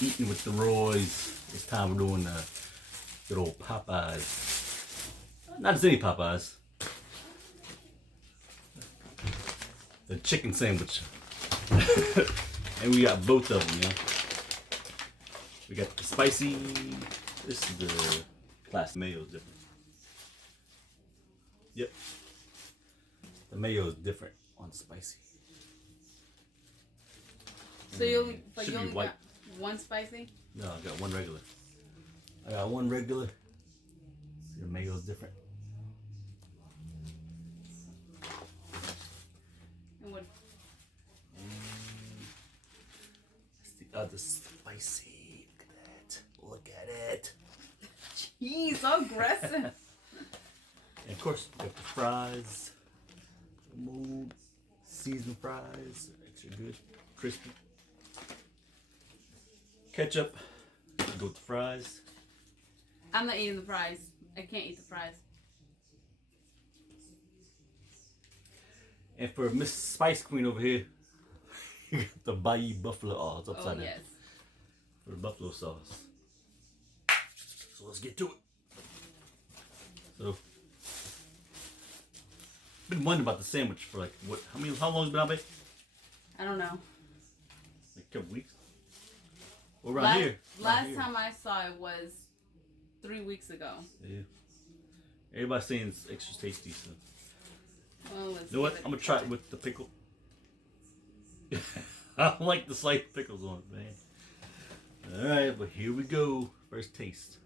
Eating with the Roys. It's time for doing the good old Popeyes. Not just any Popeyes. The chicken sandwich. And we got both of them, you know. We got the spicy. This is the classic mayo is different. Yep. The mayo is different on spicy. So you Should only be white. got one spicy? No, I got one regular. I got one regular. See, the mayo is different. And what? It's the other spicy. Look at that. Look at it. Jeez, so aggressive. And of course, we got the fries. Mold seasoned fries. Extra good. Crispy. Ketchup. Go with the fries. I'm not eating the fries. I can't eat the fries. And for Miss Spice Queen over here, you got the Bayou Buffalo. Oh, it's upside down. Yes. For the buffalo sauce. So let's get to it. So, been wondering about the sandwich for like what? How long has it been out, babe? I don't know. Like a couple weeks. Well, around here. Last time I saw it was 3 weeks ago. Yeah. Everybody's saying it's extra tasty. So, Well, let's you know what? give it I'm a gonna try try. it with the pickle. I don't like the sliced pickles on it, man. All right, but here we go. First taste.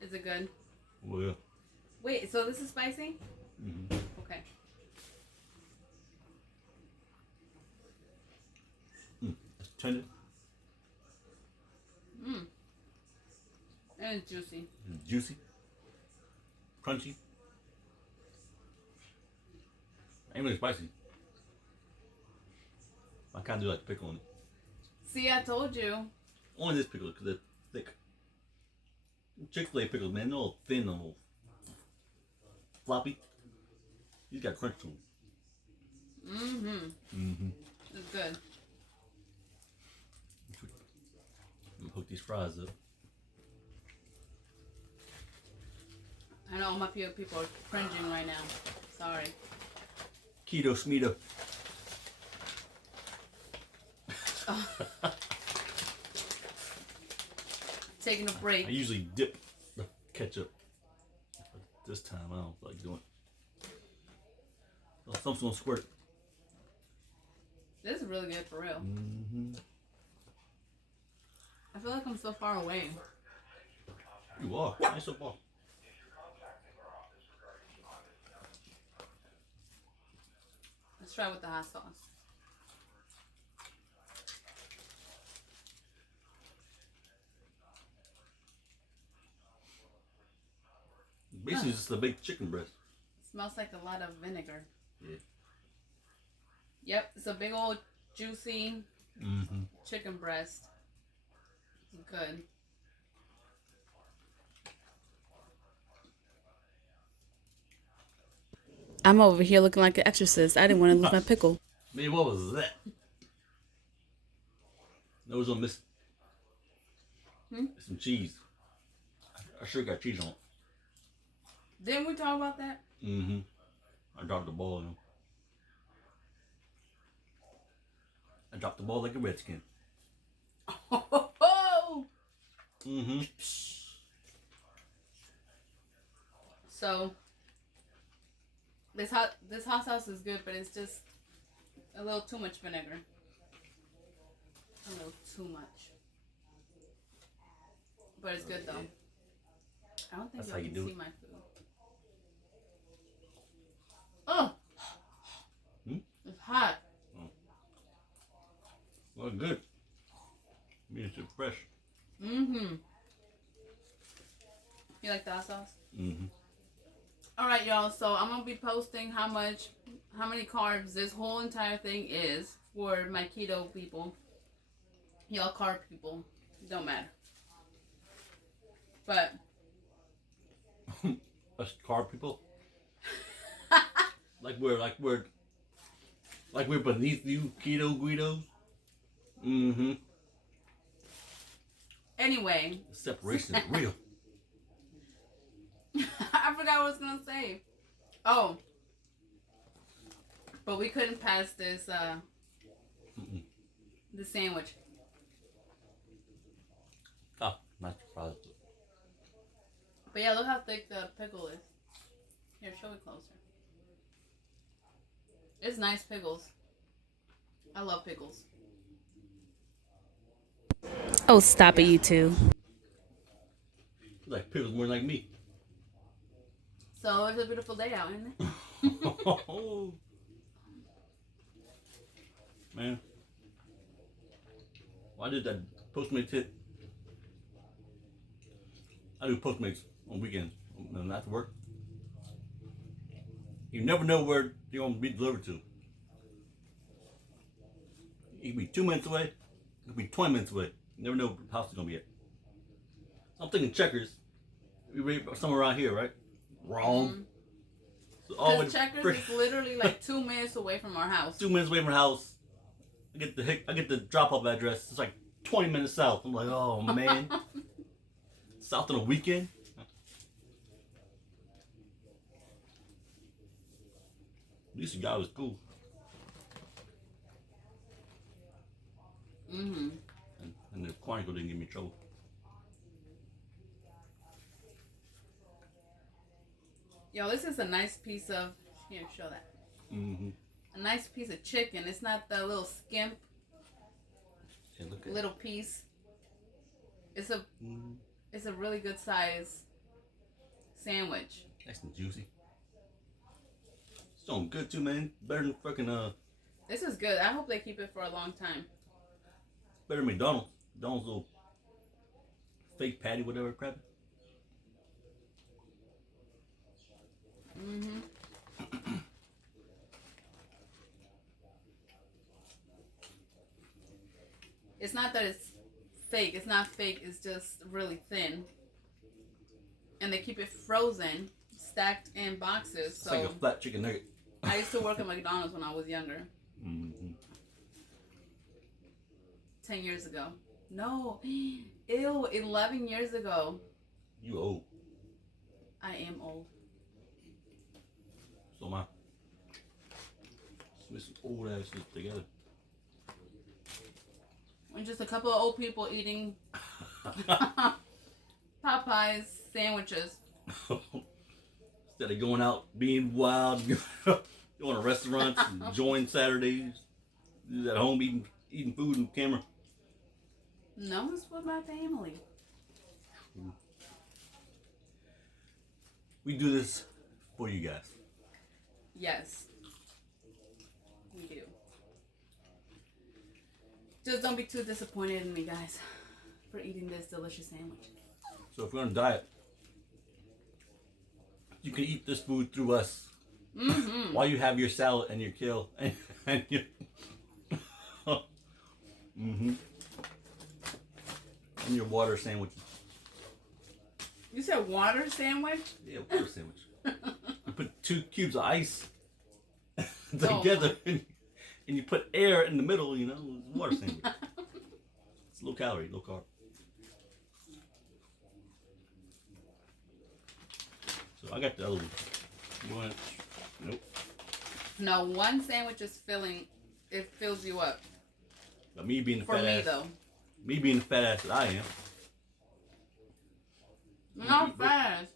Is it good? Well. Wait, so this is spicy? Mm-hmm. Okay. It's tender. Mmm. And it's juicy. It's juicy. Crunchy. Ain't really spicy. I kind of do like pickle on it. See, I told you. Only this pickle because they're thick. Chick-fil-A pickles, man, they're all thin, all floppy. These got crunch to them. Mm-hmm. Mm-hmm. It's good. I'm gonna hook these fries up. I know all my people are cringing right now. Sorry. Keto Smeeto. Taking a break. I usually dip the ketchup. But this time I don't feel like doing it. Oh, something's gonna squirt. This is really good for real. Mm-hmm. I feel like I'm so far away. You are. Nice so far. Let's try with the hot sauce. Basically, just a baked chicken breast. Smells like a lot of vinegar. Yeah. Yep, it's a big old juicy Mm-hmm. chicken breast. It's good. I'm over here looking like an exorcist. I didn't want to lose my pickle. Man, what was that? That was on Miss. Some cheese. I sure got cheese on it. Didn't we talk about that? Mm-hmm. I dropped the ball in him. I dropped the ball like a redskin. Oh! Mm-hmm. So this hot sauce is good, but it's just a little too much vinegar. A little too much. But it's good though. I don't think That's you how you can do see it. my food. Oh! It's hot. Well, good. Means it's fresh. Mm-hmm. You like the hot sauce? Mm-hmm. All right, y'all. So I'm gonna be posting how many carbs this whole entire thing is for my keto people. Y'all carb people, don't matter. But Us carb people. like we're Like we're beneath you, keto Guidos. Mm-hmm. Anyway. The separation is real. I forgot what I was gonna say. Oh. But we couldn't pass this the sandwich. Oh, not surprised. But yeah, look how thick the pickle is. Here, show it closer. It's nice pickles. I love pickles. Oh, stop it, you two. Like pickles more like me. So it's a beautiful day out, isn't it? Man. Why did that Postmates hit? I do Postmates on weekends and after work. You never know where you're going to be delivered to. It could be 2 minutes away. It could be 20 minutes away. You never know where the house is going to be at. I'm thinking Checkers. We somewhere around here, right? Wrong. Mm-hmm. So Checkers is literally like 2 minutes away from our house. 2 minutes away from our house. I get the drop-off address. It's like 20 minutes south. I'm like, oh man. South on a weekend? At least the guy was cool. Mm-hmm. And the Quantico didn't give me trouble. Yo, this is a nice piece of... Here, show that. Mm-hmm. A nice piece of chicken. It's not the little skimp Yeah, look at little piece. It's a really good size sandwich. Nice and juicy. It's doing good too, man. Better than fucking This is good. I hope they keep it for a long time. better than McDonald's. McDonald's little fake patty, whatever crap. Mm-hmm. It's not that it's fake. It's not fake. It's just really thin. And they keep it frozen, stacked in boxes. It's So like a flat chicken nugget. I used to work at McDonald's when I was younger. Mm-hmm. 10 years ago. No. Ew, 11 years ago. You old. I am old. So am I. Let's some old asses together. We're just a couple of old people eating Popeyes sandwiches. Instead of going out being wild, going to restaurants, enjoying Saturdays, at home eating food on camera. No, it's with my family. We do this for you guys. Yes. We do. Just don't be too disappointed in me, guys, for eating this delicious sandwich. So if you're on a diet, you can eat this food through us. Mm-hmm. While you have your salad and your kale and your mm-hmm. And your water sandwich. You said water sandwich? Yeah, water sandwich. You put 2 cubes of ice together and you put air in the middle, you know, it's water sandwich. It's low calorie, low carb. So I got the other one. Nope. No, one sandwich is filling. It fills you up. But me being the For fat me, ass. though. Me being the fat ass that I am. Not fast.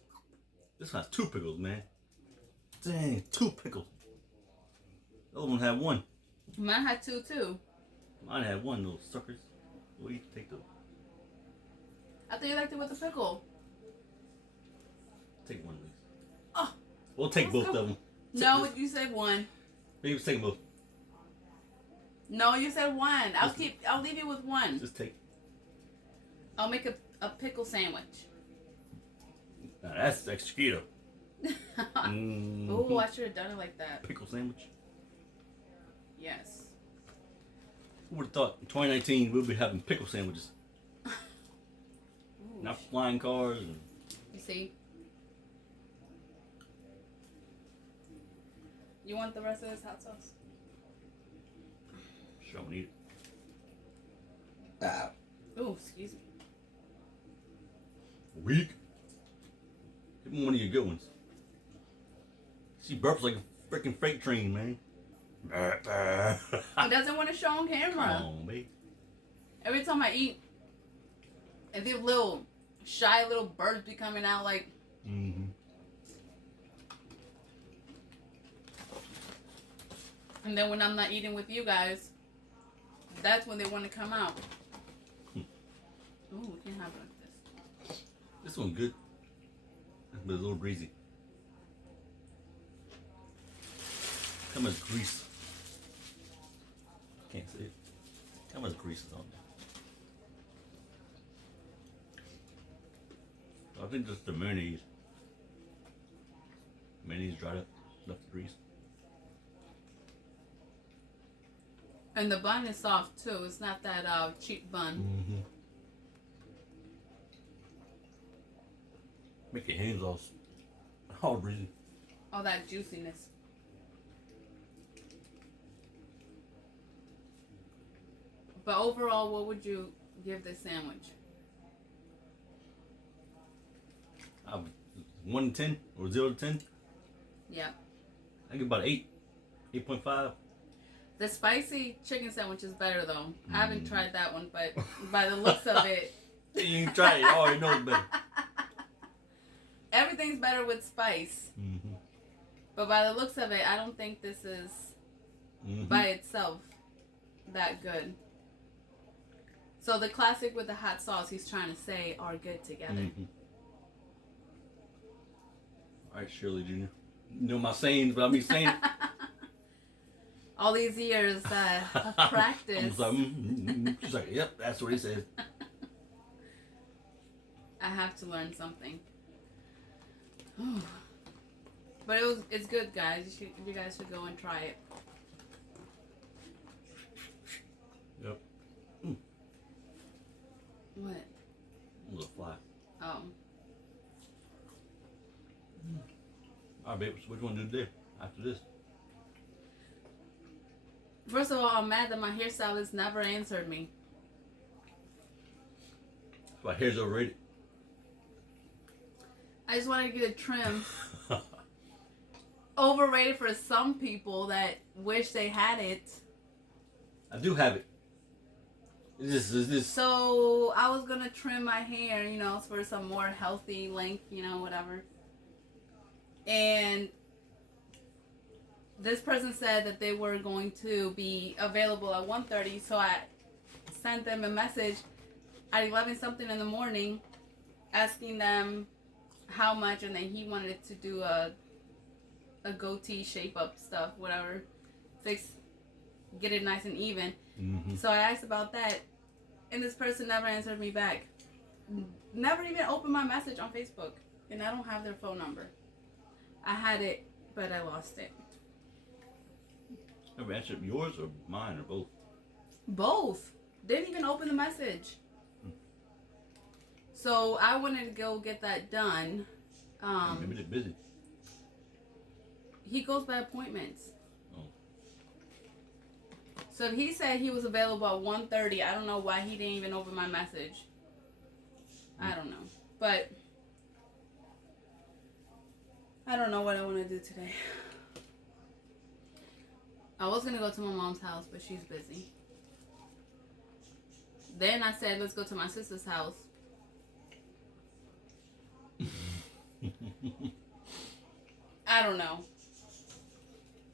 This has 2 pickles, man. Dang, 2 pickles. The other one had 1. Mine had 2 too. Mine had 1, little suckers. What do you take those? I thought you liked it with the pickle. Take 1 of these. Oh. We'll take both of them. No, you said 1. Maybe let's take them both. No, you said 1. I'll leave you with 1. Just take. I'll make a pickle sandwich. Now that's extra keto. Oh, I should have done it like that. Pickle sandwich. Yes. Who would have thought in 2019 we'll be having pickle sandwiches? Ooh. Not flying cars. And You see? You want the rest of this hot sauce? Sure, I'm gonna eat it. Oh, excuse me. Weak. Give me one of your good ones. She burps like a freaking freight train, man. He doesn't want to show on camera. Come on, babe. Every time I eat, and these little shy little birds be coming out like. Mm-hmm. And then when I'm not eating with you guys, that's when they want to come out. Ooh, we can't have it like this. This one's good. But a little greasy. How much grease? Can't see it. How much grease is on there? I think just the mayonnaise. Mayonnaise dried up, left the grease. And the bun is soft too. It's not that cheap bun. Mm-hmm. Make your hands all greasy. All that juiciness. But overall, what would you give this sandwich? 1 to 10 or 0 to 10? Yeah. I give about 8, 8.5. The spicy chicken sandwich is better though. I haven't tried that one, but by the looks of it. You can try it. You already know it's better. Everything's better with spice. Mm-hmm. But by the looks of it, I don't think this is by itself that good. So the classic with the hot sauce he's trying to say are good together. Mm-hmm. All right, Shirley Jr. You know my sayings, but I'll be saying it. All these years of practice. She's like, yep, that's what he said. I have to learn something. But it's good, guys. You guys should go and try it. Yep. What? A little fly. Oh. All right, babe. So what you want to do today after this? First of all, I'm mad that my hairstylist never answered me. My hair's overrated. I just wanted to get a trim. Overrated for some people that wish they had it. I do have it. It's just. So I was gonna trim my hair, for some more healthy length, whatever. And this person said that they were going to be available at 1:30, so I sent them a message at 11 something in the morning, asking them how much, and then he wanted it to do a goatee shape up stuff, whatever, get it nice and even. Mm-hmm. So I asked about that, and this person never answered me back. Never even opened my message on Facebook, and I don't have their phone number. I had it, but I lost it. Never answered yours or mine or both. Both. Didn't even open the message. So I wanted to go get that done. Maybe they're busy. He goes by appointments. Oh. So if he said he was available at 1:30, I don't know why he didn't even open my message. I don't know. But I don't know what I want to do today. I was going to go to my mom's house, but she's busy. Then I said, let's go to my sister's house. I don't know.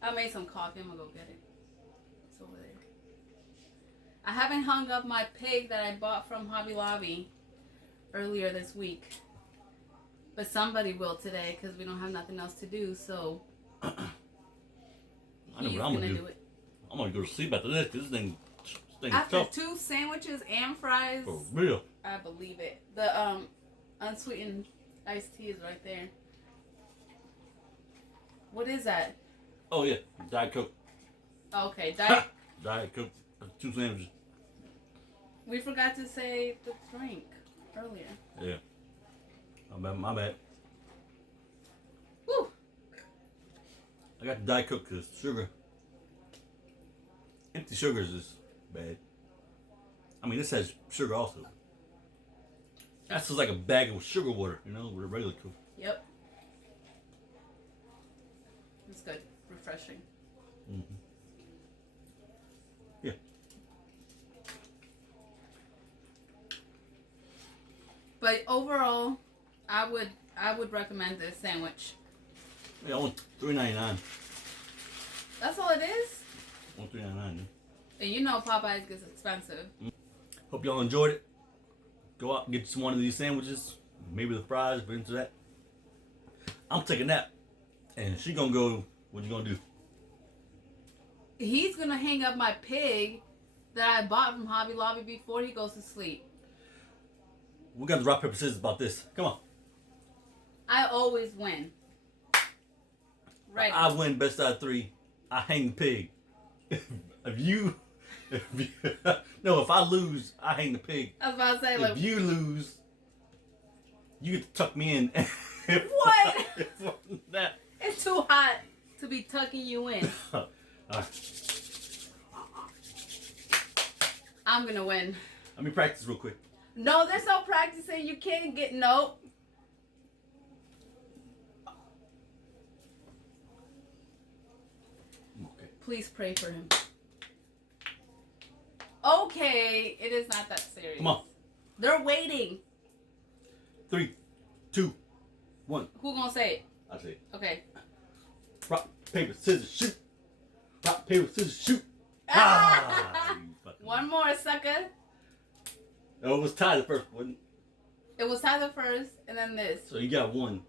I made some coffee. I'm going to go get it. It's over there. I haven't hung up my pig that I bought from Hobby Lobby earlier this week. But somebody will today because we don't have nothing else to do. So I know what I'm gonna do. It. I'm gonna go to sleep after this because this thing is after tough. 2 sandwiches and fries. For real. I believe it. The unsweetened iced tea is right there. What is that? Oh yeah, Diet Coke. Okay, Diet. Diet Coke. 2 sandwiches. We forgot to say the drink earlier. Yeah. My bad. Woo. I got the Diet Coke because sugar. Empty sugars is bad. I mean, this has sugar also. That's just like a bag of sugar water, you know, with a regular Coke. Yep. It's good. Refreshing. Mm-hmm. Yeah. But overall, I would recommend this sandwich. Yeah, I want $3.99. That's all it is? I want $3.99. And you know Popeyes gets expensive. Hope y'all enjoyed it. Go out and get some one of these sandwiches. Maybe the fries, if you're into that. I'm taking that. And she gonna go, what you gonna do? He's gonna hang up my pig that I bought from Hobby Lobby before he goes to sleep. We got the rock, paper, scissors about this. Come on. I always win. Right. I win best out of 3. I hang the pig. If I lose, I hang the pig. I was about to say, like, If you lose, you get to tuck me in. what? That. It's too hot to be tucking you in. I'm gonna win. Let me practice real quick. No, there's no practicing. You can't get nope. Okay. Please pray for him. Okay, it is not that serious. Come on. They're waiting. 3, 2, 1. Who gonna say it? I say it. Okay. Rock, paper, scissors, shoot. Rock, paper, scissors, shoot. You fucking- One more, sucker. Oh, it was tied the first one. It was Tyler first, and then this. So you got 1.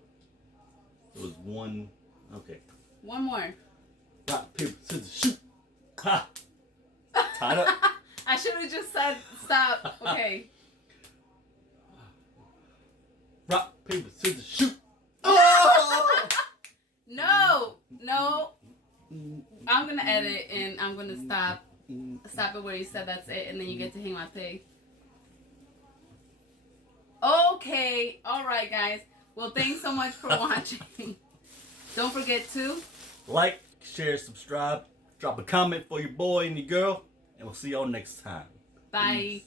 It was 1. Okay. One more. Rock, paper, scissors, shoot. Ha! Tied up. I should have just said stop. Okay. Rock, paper, scissors, shoot. Oh! No. I'm gonna edit and I'm gonna stop it where you said that's it, and then you get to hang my pig. Okay. All right, guys. Well, thanks so much for watching. Don't forget to Like, share, subscribe, drop a comment for your boy and your girl, and we'll see y'all next time. bye. Peace.